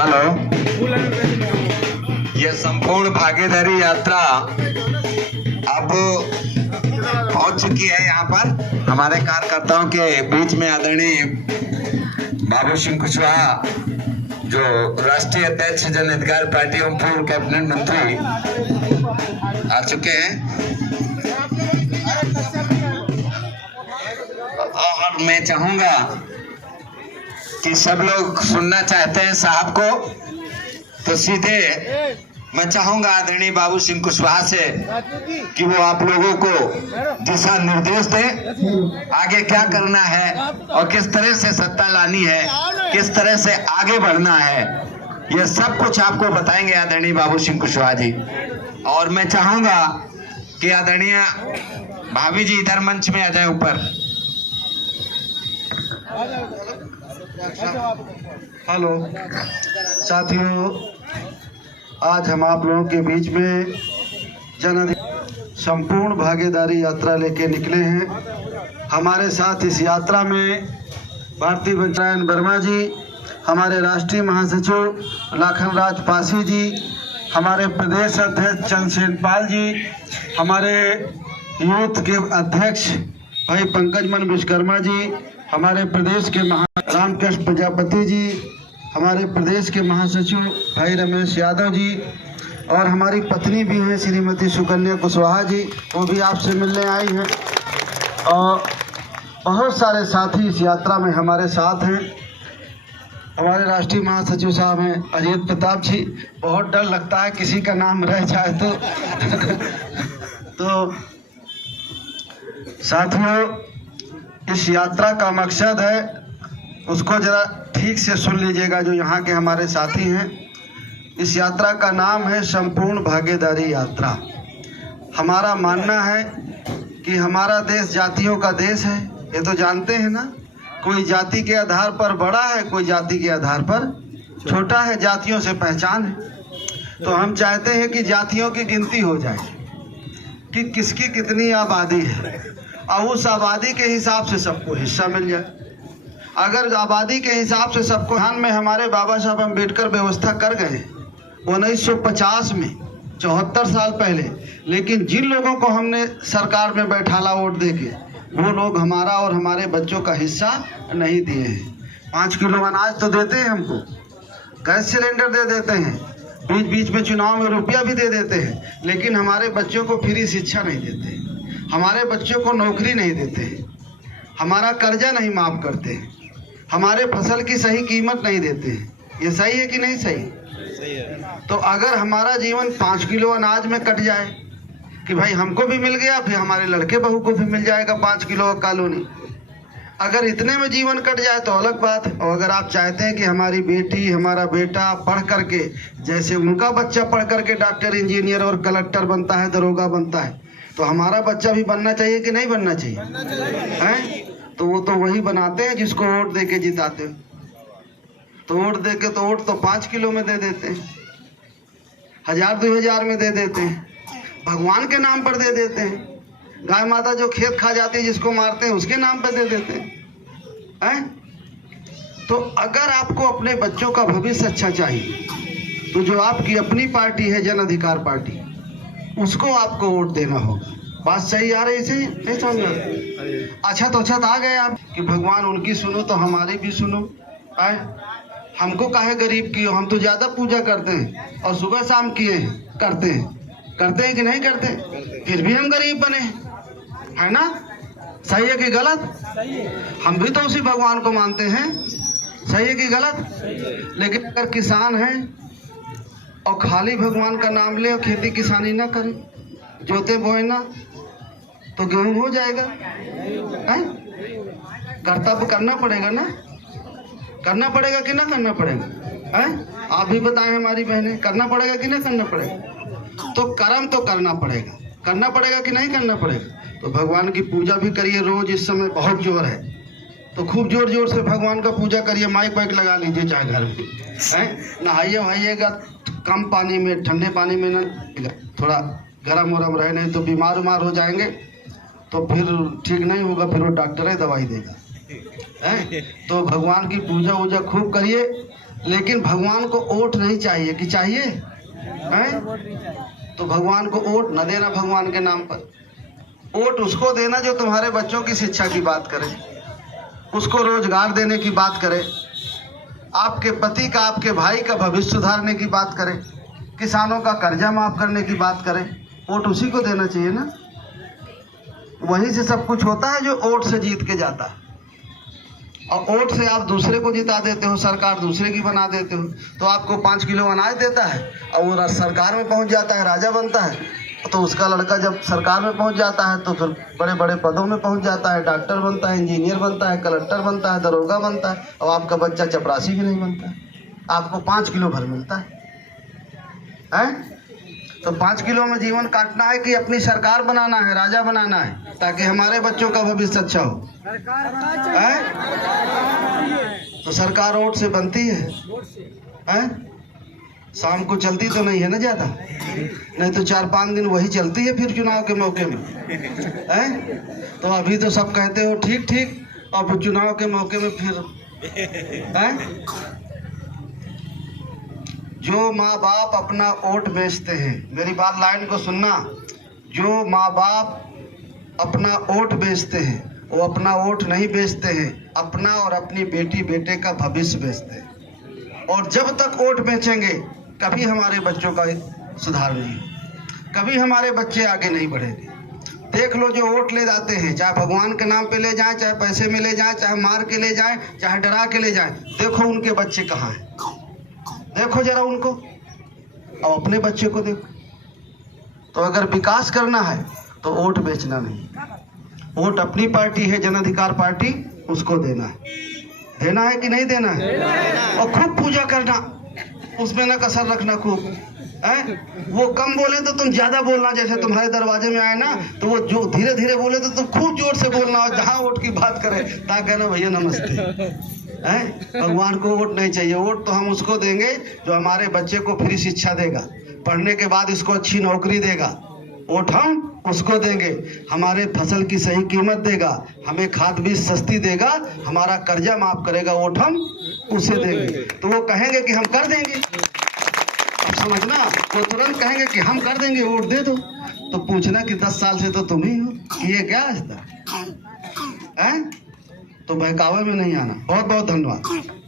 Hello, ये संपूर्ण भागीदारी यात्रा अब पहुंच चुकी है। यहाँ पर हमारे कार्यकर्ताओं के बीच में आदरणीय बाबू सिंह कुशवाहा, जो राष्ट्रीय अध्यक्ष जन अधिकार पार्टी एवं पूर्व कैबिनेट मंत्री, आ चुके हैं। और मैं चाहूंगा कि सब लोग सुनना चाहते हैं साहब को, तो सीधे मैं चाहूंगा आदरणीय बाबू सिंह कुशवाहा से कि वो आप लोगों को दिशा निर्देश दें, आगे क्या करना है और किस तरह से सत्ता लानी है, किस तरह से आगे बढ़ना है, ये सब कुछ आपको बताएंगे आदरणीय बाबू सिंह कुशवाहा जी। और मैं चाहूंगा कि आदरणीय भाभी जी इधर मंच में आ जाए ऊपर। हेलो साथियों, आज हम आप लोगों के बीच में संपूर्ण भागीदारी यात्रा लेके निकले हैं। हमारे साथ इस यात्रा में भारती बंचायन वर्मा जी, हमारे राष्ट्रीय महासचिव लाखन राज पासी जी, हमारे प्रदेश अध्यक्ष चंद्रसेन पाल जी, हमारे यूथ के अध्यक्ष भाई पंकजमन विश्वकर्मा जी, हमारे प्रदेश के रामकृष्ण प्रजापति जी, हमारे प्रदेश के महासचिव भाई रमेश यादव जी, और हमारी पत्नी भी हैं श्रीमती सुकन्या कुशवाहा जी, वो भी आपसे मिलने आई हैं। और बहुत सारे साथी इस यात्रा में हमारे साथ हैं। हमारे राष्ट्रीय महासचिव साहब हैं अजीत प्रताप जी। बहुत डर लगता है किसी का नाम रह जाए तो साथियों, इस यात्रा का मकसद है, उसको जरा ठीक से सुन लीजिएगा जो यहाँ के हमारे साथी हैं। इस यात्रा का नाम है संपूर्ण भागीदारी यात्रा। हमारा मानना है कि हमारा देश जातियों का देश है, ये तो जानते हैं ना। कोई जाति के आधार पर बड़ा है, कोई जाति के आधार पर छोटा है, जातियों से पहचान है। तो हम चाहते हैं कि जातियों की गिनती हो जाए कि किसकी कितनी आबादी है, और उस आबादी के हिसाब से सबको हिस्सा मिल जाए। अगर आबादी के हिसाब से सबको, ध्यान में हमारे बाबा साहब अम्बेडकर व्यवस्था कर गए 1950 में, 74 साल पहले, लेकिन जिन लोगों को हमने सरकार में बैठाला वोट देके, वो लोग हमारा और हमारे बच्चों का हिस्सा नहीं दिए हैं। 5 किलो अनाज तो देते हैं हमको, गैस सिलेंडर दे देते हैं, बीच बीच में चुनाव में रुपया भी दे देते हैं, लेकिन हमारे बच्चों को फ्री शिक्षा नहीं देते, हमारे बच्चों को नौकरी नहीं देते, हमारा कर्जा नहीं माफ़ करते, हमारे फसल की सही कीमत नहीं देते। ये सही है कि नहीं सही? सही है। तो अगर हमारा जीवन 5 किलो अनाज में कट जाए कि भाई हमको भी मिल गया, फिर हमारे लड़के बहू को भी मिल जाएगा 5 किलो का कॉलोनी, अगर इतने में जीवन कट जाए तो अलग बात है। और अगर आप चाहते हैं कि हमारी बेटी, हमारा बेटा पढ़ करके, जैसे उनका बच्चा पढ़ करके डॉक्टर, इंजीनियर और कलेक्टर बनता है, दरोगा बनता है, तो हमारा बच्चा भी बनना चाहिए कि नहीं बनना चाहिए? हैं? तो वो तो वही बनाते हैं जिसको वोट दे के जिताते हैं। तो वोट दे के, तो वोट तो 5 किलो में दे देते हैं, 1000-2000 में दे देते हैं, भगवान के नाम पर दे देते हैं, गाय माता जो खेत खा जाती है जिसको मारते हैं उसके नाम पर दे देते हैं। तो अगर आपको अपने बच्चों का भविष्य अच्छा चाहिए, तो जो आपकी अपनी पार्टी है जन अधिकार पार्टी, उसको आपको वोट देना होगा। बात सही आ रही? सही नहीं समझ में? अच्छा तो अच्छा आ गए आप कि भगवान उनकी सुनो तो हमारी भी सुनो। आए हमको काहे गरीब की हो, हम तो ज़्यादा पूजा करते हैं और सुबह शाम किए करते हैं कि नहीं करते, फिर भी हम गरीब बने, है ना? सही है कि गलत? हम भी तो उसी भगवान को मानते हैं, सही है कि गलत? लेकिन अगर किसान हैं और खाली भगवान का नाम ले और खेती किसानी ना करें, जोते बोए ना, तो गेहूं हो जाएगा? कर्तव्य करना पड़ेगा ना, करना पड़ेगा कि ना करना पड़ेगा? हैं? आप भी बताएं हमारी बहनें, करना पड़ेगा कि नहीं करना पड़ेगा? तो कर्म तो करना पड़ेगा, करना पड़ेगा कि नहीं करना पड़ेगा? तो भगवान की पूजा भी करिए रोज, इस समय बहुत जोर है तो खूब जोर जोर से भगवान का पूजा करिए, माइक वाइक लगा लीजिए चाहे घर में, हैं? नहाइए वहाइएगा कम पानी में, ठंडे पानी में ना, थोड़ा गर्म वरम रहे, नहीं तो बीमार उमार हो जाएंगे तो फिर ठीक नहीं होगा, फिर वो डॉक्टर ही दवाई देगा, हैं? तो भगवान की पूजा वूजा खूब करिए, लेकिन भगवान को ओट नहीं चाहिए कि चाहिए, हैं? तो भगवान को ओट न देना, भगवान के नाम पर ओट उसको देना जो तुम्हारे बच्चों की शिक्षा की बात करे, उसको रोजगार देने की बात करे, आपके पति का, आपके भाई का भविष्य सुधारने की बात करे, किसानों का कर्जा माफ करने की बात करे, वोट उसी को देना चाहिए ना। वहीं से सब कुछ होता है जो वोट से जीत के जाता है, और वोट से आप दूसरे को जिता देते हो, सरकार दूसरे की बना देते हो, तो आपको 5 किलो अनाज देता है और वो सरकार में पहुंच जाता है, राजा बनता है, तो उसका लड़का जब सरकार में पहुंच जाता है तो फिर बड़े बड़े पदों में पहुंच जाता है, डॉक्टर बनता है, इंजीनियर बनता है, कलेक्टर बनता है, दरोगा बनता है, और आपका बच्चा चपरासी भी नहीं बनता है, आपको 5 किलो भर मिलता है? तो 5 किलो में जीवन काटना है कि अपनी सरकार बनाना है, राजा बनाना है, ताकि हमारे बच्चों का भविष्य अच्छा हो, है? तो सरकार वोट से बनती है? शाम को चलती तो नहीं है ना ज़्यादा, नहीं तो 4-5 दिन वही चलती है फिर चुनाव के मौके में, हैं? तो अभी तो सब कहते हो ठीक ठीक, और फिर चुनाव के मौके में फिर, हैं? जो माँ बाप अपना वोट बेचते हैं, मेरी बात लाइन को सुनना, जो माँ बाप अपना वोट बेचते हैं वो अपना वोट नहीं बेचते हैं, अपना और अपनी बेटी बेटे का भविष्य बेचते हैं। और जब तक वोट बेचेंगे कभी हमारे बच्चों का सुधार नहीं, कभी हमारे बच्चे आगे नहीं बढ़ेंगे। देख लो जो वोट ले जाते हैं, चाहे भगवान के नाम पे ले जाएं, चाहे पैसे में ले जाएं, चाहे मार के ले जाएं, चाहे डरा के ले जाएं, देखो उनके बच्चे कहाँ हैं, देखो जरा उनको, और अपने बच्चे को देखो। तो अगर विकास करना है तो वोट बेचना नहीं, वोट अपनी पार्टी है, जन अधिकार पार्टी, उसको देना है कि नहीं देना है? और खूब पूजा करना, उसमें ना कसर रखना खूब, हैं? वो कम बोले तो तुम ज्यादा बोलना, जैसे तुम्हारे दरवाजे में आए ना तो वो जो धीरे धीरे बोले तो तुम खूब जोर से बोलना, और जहाँ वोट की बात करें ता कहना भैया नमस्ते, हैं? भगवान को वोट नहीं चाहिए, वोट तो हम उसको देंगे जो हमारे बच्चे को फ्री शिक्षा देगा, पढ़ने के बाद इसको अच्छी नौकरी देगा, वोट हम उसको देंगे, हमारे फसल की सही कीमत देगा, हमें खाद बीज सस्ती देगा, हमारा कर्जा माफ करेगा, वोट हम उसे देंगे। तो वो कहेंगे कि हम कर देंगे, अब समझना, वो तुरंत कहेंगे कि हम कर देंगे, वोट दे दो। तो पूछना कि 10 साल से तो तुम ही हो, किए क्या आज तक, हैं? तो बहकावे में नहीं आना। बहुत बहुत धन्यवाद।